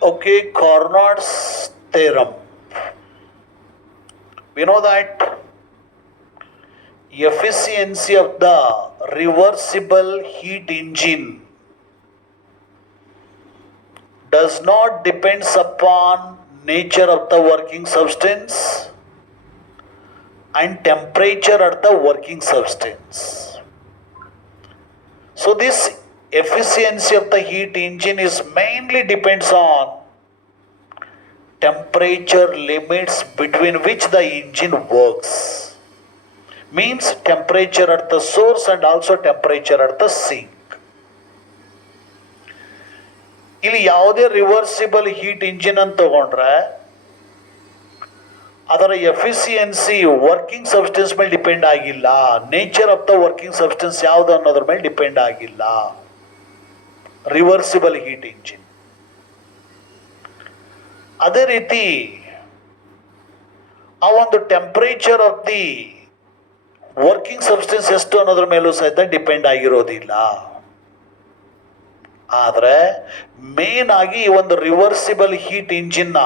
Okay, Carnot's theorem. We know that efficiency of the reversible heat engine does not depends upon nature of the working substance and temperature of the working substance. So this efficiency of the heat engine is mainly depends on temperature limits between which the engine works. Means temperature at the source and also temperature at the sink. ಇಲ್ಲಿ ಯಾವುದೇ reversible heat engine ಅಂತ ತಗೊಂಡ್ರೆ ಅದರ efficiency working substance ಮೇಲೆ depend ಆಗಿಲ್ಲ. Nature of the working substance ಯಾವುದು ಅನ್ನೋದ್ರ ಮೇಲೆ ಡಿಪೆಂಡ್ ಆಗಿಲ್ಲ. Reversible heat engine. ಅದೇ ರೀತಿ ಆ ಒಂದು temperature of the working substance ಎಷ್ಟು ಅನ್ನೋದ್ರ ಮೇಲೂ ಸಹಿತ ಡಿಪೆಂಡ್ ಆಗಿರೋದಿಲ್ಲ. ಆದರೆ ಮೇನ್ ಆಗಿ ಈ ಒಂದು ರಿವರ್ಸಿಬಲ್ ಹೀಟ್ ಇಂಜಿನ್ನ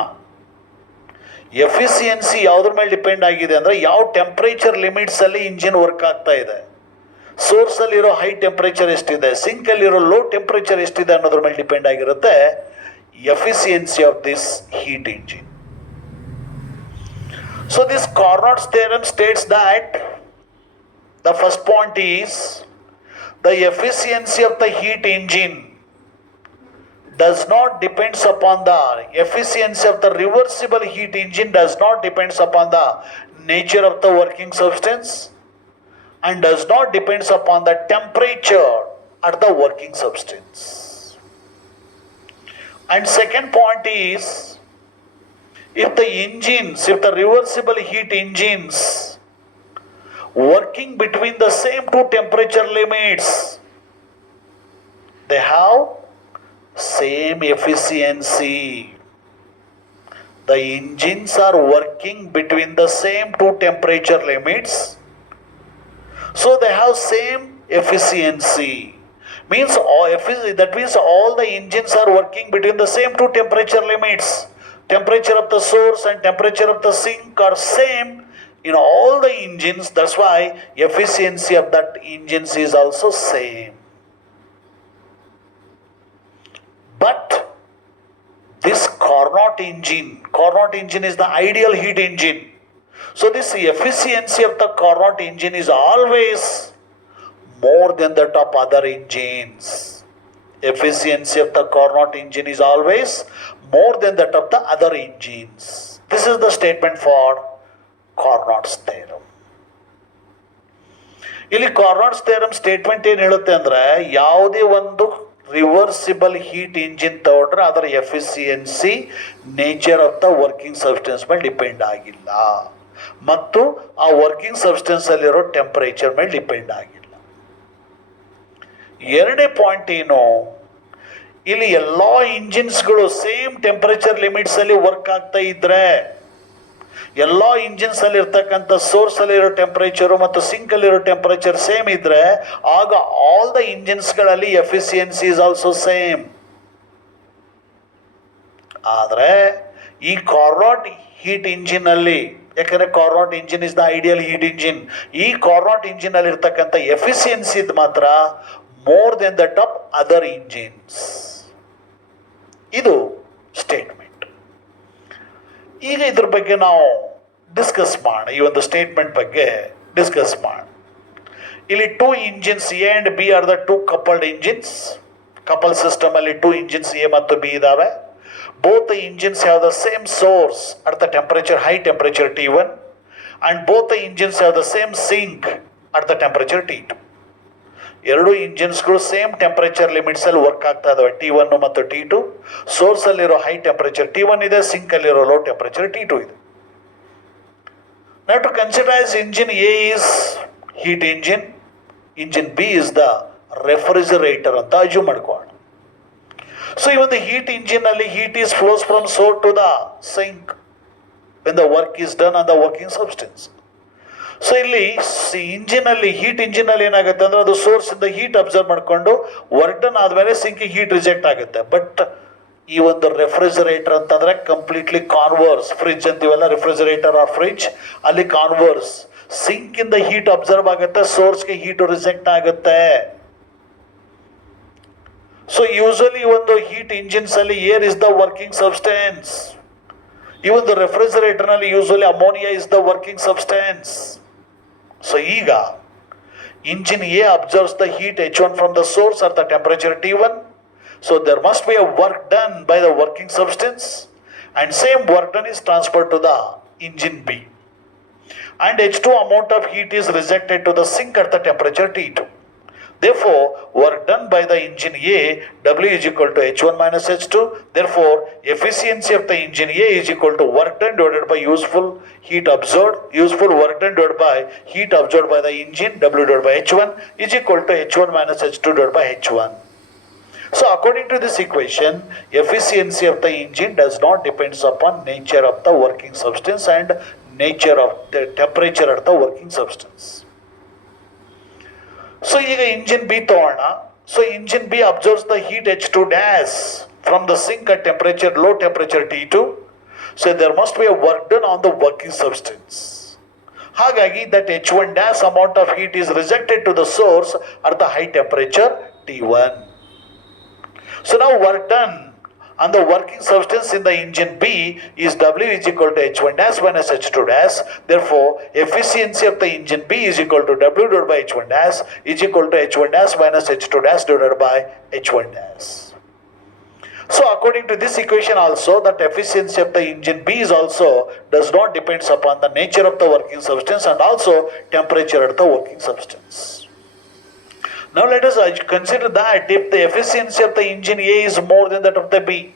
ಎಫಿಸಿಯನ್ಸಿ ಯಾವುದ್ರ ಮೇಲೆ ಡಿಪೆಂಡ್ ಆಗಿದೆ ಅಂದರೆ ಯಾವ ಟೆಂಪರೇಚರ್ ಲಿಮಿಟ್ಸ್ ಅಲ್ಲಿ ಇಂಜಿನ್ ವರ್ಕ್ ಆಗ್ತಾ ಇದೆ, ಸೋರ್ಸ್ ಅಲ್ಲಿರೋ ಹೈ ಟೆಂಪರೇಚರ್ ಎಷ್ಟಿದೆ, ಸಿಂಕ್ ಅಲ್ಲಿರೋ ಲೋ ಟೆಂಪರೇಚರ್ ಎಷ್ಟಿದೆ ಅನ್ನೋದ್ರ ಮೇಲೆ ಡಿಪೆಂಡ್ ಆಗಿರುತ್ತೆ efficiency of this heat engine. So this Carnot's theorem states that the first point is the efficiency of the heat engine does not depends upon the efficiency of the reversible heat engine does not depends upon the nature of the working substance and does not depends upon the temperature at the working substance. And second point is, if the reversible heat engines working between the same two temperature limits, they have same efficiency. The engines are working between the same two temperature limits, so they have same efficiency. That means all the engines are working between the same two temperature limits. Temperature of the source and temperature of the sink are same in all the engines. That's why efficiency of that engines is also same. But this Carnot engine is the ideal heat engine. So this efficiency of the Carnot engine is always more than that of other engines. Efficiency of the Carnot engine is always more than that of the other engines. This is the statement for Carnot's theorem. ಇಲ್ಲಿ ಕಾರ್ನಾಟ್ಸ್ theorem statement ಏನು ಹೇಳುತ್ತೆ ಅಂದರೆ, ಯಾವುದೇ ಒಂದು reversible heat engine ತಗೊಂಡ್ರೆ ಅದರ efficiency nature of the working substance ಮೇಲೆ depend ಆಗಿಲ್ಲ ಮತ್ತು ಆ ವರ್ಕಿಂಗ್ ಸಬ್ಸ್ಟೆನ್ಸ್ ಅಲ್ಲಿರೋ ಟೆಂಪರೇಚರ್ ಮೇಲೆ ಡಿಪೆಂಡ್ ಆಗಿಲ್ಲ. ಎರಡನೇ ಪಾಯಿಂಟ್ ಏನು, ಇಲ್ಲಿ ಎಲ್ಲ ಇಂಜಿನ್ಸ್ಗಳು ಸೇಮ್ ಟೆಂಪರೇಚರ್ ಲಿಮಿಟ್ಸ್ ಅಲ್ಲಿ ವರ್ಕ್ ಆಗ್ತಾ ಇದ್ರೆ, ಎಲ್ಲ ಇಂಜಿನ್ಸ್ ಅಲ್ಲಿ ಇರ್ತಕ್ಕಂಥ ಸೋರ್ಸ್ ಅಲ್ಲಿರೋ ಟೆಂಪರೇಚರು ಮತ್ತು ಸಿಂಕ್ ಅಲ್ಲಿರೋ ಟೆಂಪರೇಚರ್ ಸೇಮ್ ಇದ್ರೆ ಆಗ ಆಲ್ ದ ಇಂಜಿನ್ಸ್ಗಳಲ್ಲಿ ಎಫಿಸಿಯನ್ಸಿ ಇಸ್ ಆಲ್ಸೋ ಸೇಮ್. ಆದರೆ ಈ ಕಾರ್ನಾಟ್ ಹೀಟ್ ಇಂಜಿನ್ ಅಲ್ಲಿ, ಯಾಕಂದ್ರೆ Carnot engine is the ideal heat engine, ಈ ಕಾರ್ನಾಟ್ ಇಂಜಿನ್ ಅಲ್ಲಿ ಇರ್ತಕ್ಕಂಥ ಎಫಿಸಿಯನ್ಸಿ ಮಾತ್ರ more than that of other engines. ಇದು ಸ್ಟೇಟ್ಮೆಂಟ್. ಈಗ ಇದ್ರ ಬಗ್ಗೆ ನಾವು ಡಿಸ್ಕಸ್ ಮಾಡೋಣ, ಈ ಒಂದು ಸ್ಟೇಟ್ಮೆಂಟ್ ಬಗ್ಗೆ ಡಿಸ್ಕಸ್ ಮಾಡೋಣ. ಇಲ್ಲಿ two engines A and B are the two coupled engines. Couple system ಅಲ್ಲಿ ಟೂ ಇಂಜಿನ್ಸ್ ಎ ಮತ್ತು ಬಿ ಇದಾವೆ. Both the engines have the same source at the temperature high temperature T1 and both the engines have the same sink at the temperature T2. ಎರಡು ಇಂಜಿನ್ಸ್ಗಳು same temperature limits ಅಲ್ಲಿ work ಆಗ್ತಾ ಇದಾವೆ, T1 ಮತ್ತು T2. Source ಅಲ್ಲಿರೋ high temperature T1 ಇದೆ, sync ಅಲ್ಲಿರೋ low temperature T2 ಇದೆ. Now to consider as engine A is heat engine, engine B is the refrigerator ಅಂತ ಅಜ್ಯೂಮ್ ಮಾಡ್ಕೊಳ್ಳೋಣ. ಸೊ ಈ ಒಂದು ಹೀಟ್ ಇಂಜಿನ್ ಅಲ್ಲಿ heat is flows from source to the sink when the work is done on the working substance. So ಇಲ್ಲಿ ಇಂಜಿನಲ್ಲಿ heat ಇಂಜಿನಲ್ಲಿ ಏನಾಗುತ್ತೆ ಅಂದರೆ ಅದು source ಇಂದ ಹೀಟ್ ಅಬ್ಸರ್ವ್ ಮಾಡಿಕೊಂಡು ವರ್ಕ್ ಡನ್ ಆದಮೇಲೆ ಸಿಂಕಿಗೆ ಹೀಟ್ ರಿಜೆಕ್ಟ್ ಆಗುತ್ತೆ. ಬಟ್ ಈ ಒಂದು ರೆಫ್ರಿಜರೇಟರ್ ಅಂತಂದ್ರೆ ಕಂಪ್ಲೀಟ್ಲಿ ಕಾನ್ವರ್ಸ್. ಫ್ರಿಡ್ಜ್ ಅಂತೀವಲ್ಲ, ರೆಫ್ರಿಜರೇಟರ್ ಆರ್ ಫ್ರಿಡ್ಜ್, ಅಲ್ಲಿ ಕಾನ್ವರ್ಸ್. ಸಿಂಕ್ ಇಂದ ಹೀಟ್ ಅಬ್ಸರ್ವ್ ಆಗುತ್ತೆ, ಸೋರ್ಸ್ಗೆ ಹೀಟ್ ರಿಜೆಕ್ಟ್ ಆಗುತ್ತೆ. ಸೊ ಯೂಶಲಿ ಒಂದು ಹೀಟ್ ಇಂಜಿನ್ಸ್ ಅಲ್ಲಿ air is the working substance. ಈ ಒಂದು ರೆಫ್ರಿಜರೇಟರ್ ನಲ್ಲಿ usually ammonia is the working substance. So ಈಗ engine A observes the heat H1 from the source at the temperature T1. So there must be a work done by the working substance, and same work done is transferred to the engine B. And H2 amount of heat is rejected to the sink at the temperature T2. Therefore, work done by the engine A, W is equal to H1 minus H2. Therefore, efficiency of the engine A is equal to work done divided by useful heat absorbed. Useful work done divided by heat absorbed by the engine, W divided by H1 is equal to H1 minus H2 divided by H1. So, according to this equation, efficiency of the engine does not depend upon nature of the working substance and nature of the temperature of the working substance. So, ಈಗ engine B ತಗೋಣ. So engine B absorbs the heat H2 dash from the sink at temperature, low temperature T2. So there must be a work done on the working substance. ಹಾಗಾಗಿ that H1 dash amount of heat is rejected to the source at the high temperature T1. So now work done on the working substance in the engine B is W is equal to H1 dash minus H2 dash. Therefore, efficiency of the engine B is equal to W divided by H1 dash is equal to H1 dash minus H2 dash divided by H1 dash. So according to this equation also, that efficiency of the engine B is also does not depends upon the nature of the working substance and also temperature of the working substance. Now let us consider that if the efficiency of the engine A is more than that of the B,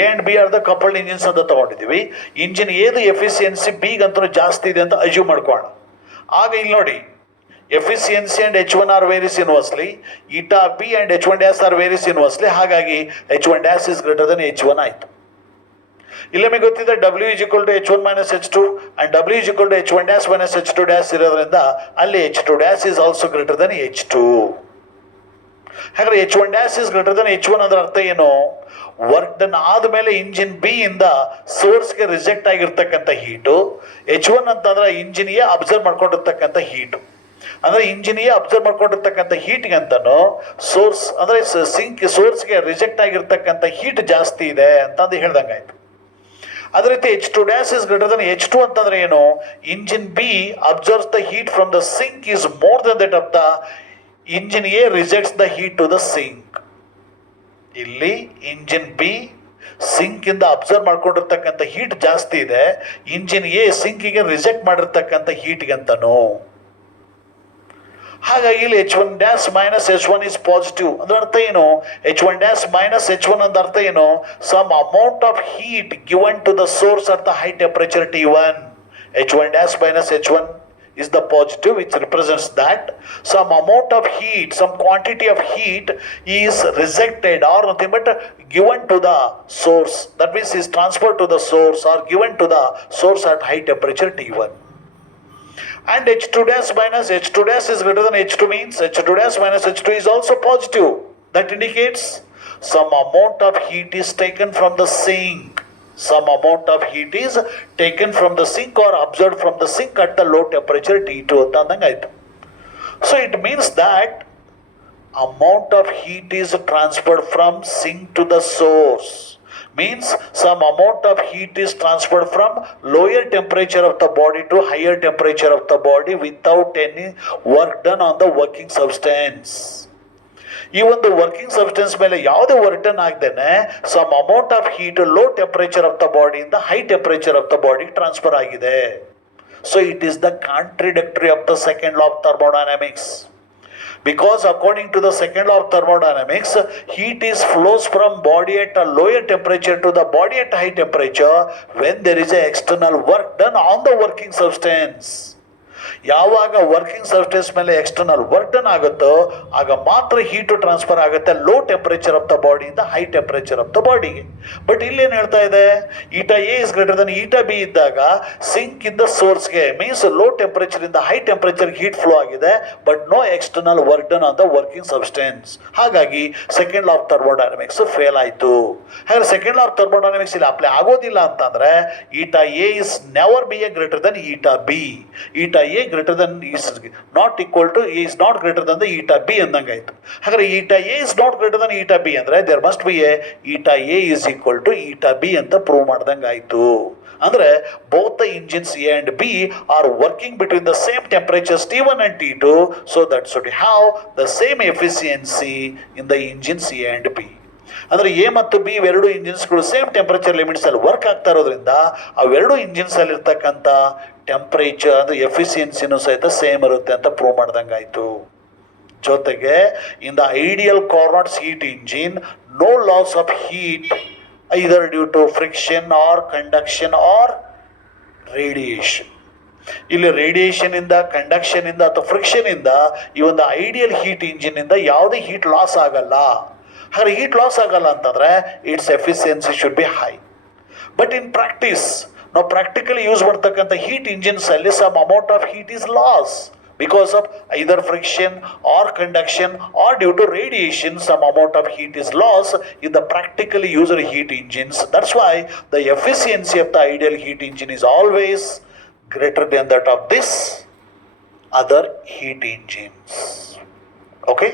A and B are the coupled engines ಅಂತ ತಗೊಂಡಿದ್ದೀವಿ. Engine ಎದು efficiency ಬಿಗಂತೂ ಜಾಸ್ತಿ ಇದೆ ಅಂತ assume ಮಾಡ್ಕೋಣ. ಆಗ ಇಲ್ಲಿ ನೋಡಿ, efficiency and H1 are various inversely, eta B and H1 dash are various inversely. ಹಾಗಾಗಿ H1 dash is greater Dhan H1 ಆಯಿತು. ಇಲ್ಲಿ ನಮಗೆ ಗೊತ್ತಿದೆ W is equal to H1 minus H2 and W is equal to H1 dash minus H2 dash ಇರೋದ್ರಿಂದ ಅಲ್ಲಿ H2 dash is also greater than H2. ಹಾಗಾದ್ರೆ H1 dash is greater than H1 ಅದರ ಅರ್ಥ ಏನು? ವರ್ಕ್ ಡನ್ ಆದಮೇಲೆ engine B ಇಂದ ಸೋರ್ಸ್ಗೆ reject ಆಗಿರ್ತಕ್ಕಂಥ heat H1 ಅಂತಂದ್ರೆ ಇಂಜಿನ್ ಎ ಅಬ್ಸರ್ವ್ ಮಾಡ್ಕೊಂಡಿರ್ತಕ್ಕಂಥ ಹೀಟು. ಅಂದ್ರೆ ಇಂಜಿನ್ ಎ ಅಬ್ಸರ್ವ್ ಮಾಡ್ಕೊಂಡಿರ್ತಕ್ಕಂಥ ಹೀಟ್ಗೆ ಅಂತಾನು ಸೋರ್ಸ್ ಅಂದ್ರೆ ಸಿಂಕ್ ಸೋರ್ಸ್ಗೆ ರಿಜೆಕ್ಟ್ ಆಗಿರ್ತಕ್ಕಂಥ ಹೀಟ್ ಜಾಸ್ತಿ ಇದೆ ಅಂತ ಅದು ಹೇಳ್ದಂಗಾಯ್ತು. ಅದೇ ರೀತಿ H2 dash is greater than H2 ಅಂತಂದ್ರೆ ಏನು? Engine B absorbs the heat from the sink is more than that of the engine A rejects the heat to the sink. ಇಲ್ಲಿ ಇಂಜಿನ್ ಬಿ ಸಿಂಕ್ ಇಂದ absorb ಮಾಡ್ಕೊಂಡಿರ್ತಕ್ಕಂಥ heat ಜಾಸ್ತಿ ಇದೆ, engine A ಸಿಂಕಿಗೆ reject ಮಾಡಿರ್ತಕ್ಕಂಥ ಹೀಟ್ಗೆ ಅಂತಾನು. ಹಾಗಾಗಿ ಇಲ್ಲಿ H1 dash minus H1 is positive ಅಂದ್ರೆ ಅರ್ಥ ಏನು? H1 dash minus H1 ಅಂತ ಅರ್ಥ ಏನು? Some amount of heat given to the source at the high temperature T1. H1 dash minus H1 is the positive, which represents that some amount of heat, some quantity of heat is rejected or nothing but given to the source. That means is transferred to the source or given to the source at high temperature T1. And H2 dash minus H2 dash is greater than H2 means H2 dash minus H2 is also positive. That indicates some amount of heat is taken from the sink. Some amount of heat is taken from the sink or absorbed from the sink at the low temperature T2 ಅಂತ ಅಂದಂಗಾಯ್ತು. So it means that amount of heat is transferred from sink to the source. Means some amount of heat is transferred from lower temperature of the body to higher temperature of the body without any work done on the working substance. ಈ ಒಂದು working substance ಮೇಲೆ ಯಾವುದೇ work done ಆಗದೇನೆ some amount of heat low temperature of the ಬಾಡಿಯಿಂದ high temperature of the body transfer ಆಗಿದೆ. So it is the contradictory of the second law of thermodynamics. Because according to the second law of thermodynamics, heat is flows from body at a lower temperature to the body at high temperature when there is a external work done on the working substance. ಯಾವಾಗ working surface ಮೇಲೆ external work done ಆಗುತ್ತೋ ಆಗ ಮಾತ್ರ heat transfer ಆಗುತ್ತೆ low temperature of the ಬಾಡಿಯಿಂದ high temperature of the ಬಾಡಿಗೆ. But ಇಲ್ಲೇನು ಹೇಳ್ತಾ ಇದೆ, eta A is greater than eta B ಇದ್ದಾಗ ಸಿಂಕ್ ಇನ್ ದ ಸೋರ್ಸ್ಗೆ ಮೀನ್ಸ್ ಲೋ ಟೆಂಪರೇಚರ್ ಇಂದ ಹೈ ಟೆಂಪರೇಚರ್ ಹೀಟ್ ಫ್ಲೋ ಆಗಿದೆ, but no external work done on the working substance. ಹಾಗಾಗಿ second law of thermodynamics fail ಆಯಿತು. ಹಾಗಾದ್ರೆ second law of thermodynamics ಇಲ್ಲಿ apply ಆಗೋದಿಲ್ಲ ಅಂತಂದ್ರೆ eta A is never be a greater than eta B. Eta A greater than is not equal to is not greater than the eta B ಅಂದಂಗಾಯ್ತು. ಹಾಗಾದ್ರೆ eta A is not greater than eta B ಅಂದ್ರೆ there must be a eta A is equal to eta B ಅಂತ prove ಮಾಡ್ದಂಗಾಯ್ತು. ಅಂದ್ರೆ both the engines A and B are working between the same temperatures T1 and T2, so that should have the same efficiency in the engines A and B. ಅಂದರೆ A ಮತ್ತು B ಇವೆರಡು ಇಂಜಿನ್ಸ್ಗಳು same temperature limits ಅಲ್ಲಿ work ಆಗ್ತಾ ಇರೋದ್ರಿಂದ ಅವೆರಡು engines ಅಲ್ಲಿ ಇರ್ತಕ್ಕಂಥ temperature ಅಂದರೆ ಎಫಿಷಿಯನ್ಸಿನೂ ಸಹಿತ ಸೇಮ್ ಇರುತ್ತೆ ಅಂತ ಪ್ರೂವ್ ಮಾಡ್ದಂಗಾಯ್ತು. ಜೊತೆಗೆ in the ideal Carnot's heat engine no loss of heat either due to friction or conduction or radiation. ಇಲ್ಲಿ ರೇಡಿಯೇಷನ್ ಇಂದ, ಕಂಡಕ್ಷನ್ ಇಂದ ಅಥವಾ ಫ್ರಿಕ್ಷನ್ ಇಂದ ಈ ಒಂದು ಐಡಿಯಲ್ ಹೀಟ್ ಇಂಜಿನ್ ಇಂದ ಯಾವುದೇ ಹೀಟ್ ಲಾಸ್ ಆಗಲ್ಲ. ಹಾಗಾದ್ರೆ ಹೀಟ್ ಲಾಸ್ ಆಗಲ್ಲ ಅಂತಂದ್ರೆ its efficiency should be high. But in practice ನಾವು ಪ್ರಾಕ್ಟಿಕಲಿ ಯೂಸ್ ಮಾಡ್ತಕ್ಕಂಥ ಹೀಟ್ ಇಂಜಿನ್ಸ್ ಅಲ್ಲಿ some amount of heat is loss because of either friction or conduction or due to radiation. Some amount of heat is lost in the practically used heat engines. That's why the efficiency of the ideal heat engine is always greater than that of this other heat engines. Okay.